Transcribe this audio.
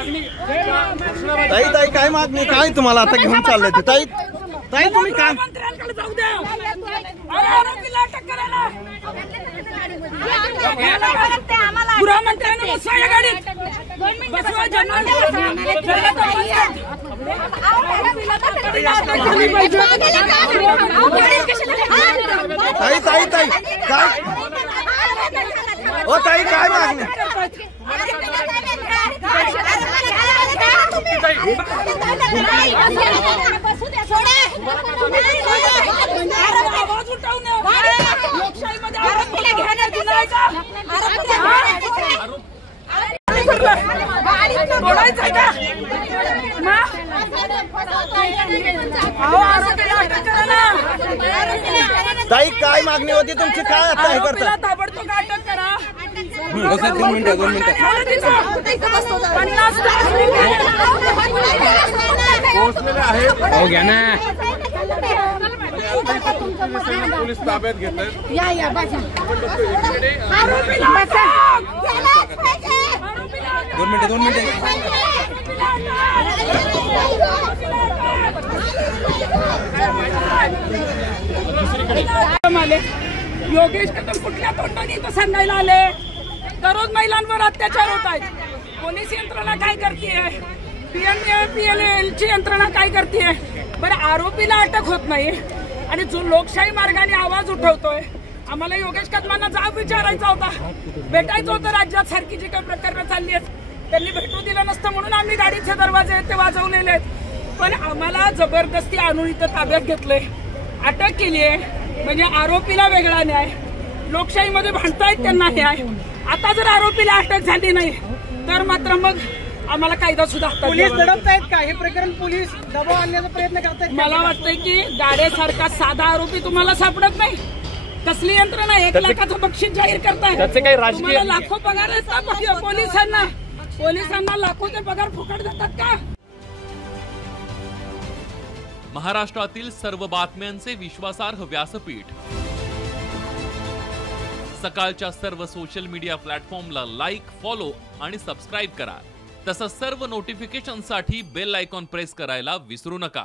ताई ताई काय मागणी काय तुम्हाला आता घेऊन चालले ते ताई ताई तुम्ही काय मंत्र्यांकडे जाऊ द्या आरोपीला अटक करायला गृहमंत्र्यांनी बसवा या गाडीत बसवा ताई ताई ताई काय ओ ताई काय मागणी ताई काय मागणी होती तुमची काय आता हे करता ताबडतोब अटक करा 2 मिनिटं हो घ्या ना पोलीस ताब्यात घेतात या बसा 2 मिनिटं योगेश कदम कुठल्या तोंडाने इथं सांगायला आले दररोज महिलांवर अत्याचार होत आहेत पोलीस यंत्रणा काय करते PNPL ची यंत्रणा काय करते बरं आरोपीला अटक होत नाही आणि जो लोकशाही मार्गाने आवाज उठवतोय आम्हाला योगेश कदमांना जाब विचारायचा होता भेटायचं होतं राज्यात सारखी जी काही प्रकरणं चालली आहेत त्यांनी भेटू दिलं नसतं म्हणून आम्ही गाडीचे दरवाजे आहेत ते वाजवलेले आहेत पण आम्हाला जबरदस्ती आणून इथं ताब्यात घेतलंय अटक केली आहे म्हणजे आरोपीला वेगळा न्याय लोकशाहीमध्ये भांडतायत त्यांना न्याय आता जर आरोपीला अटक झाली नाही तर मात्र मग आम्हाला कायदा सुद्धा पोलीस दडपतायत का हे प्रकरण पोलीस दबाव आणण्याचा प्रयत्न करतायत मला वाटतंय की गाड्यासारखा साधा आरोपी तुम्हाला सापडत नाही कसली यंत्रणा 1 लाखाचं बक्षीस जाहीर करताय त्याचे काही राजकीय लाखो पगार आहेत पोलिसांना लाखोचे पगार फुकट देतात का महाराष्ट्रातील सर्व बातम्यांचे विश्वासार्ह व्यासपीठ सकाळच्या सर्व सोशल मीडिया प्लॅटफॉर्मला लाईक फॉलो आणि सबस्क्राईब करा तसंच सर्व नोटिफिकेशनसाठी बेल आयकॉन प्रेस करायला विसरू नका।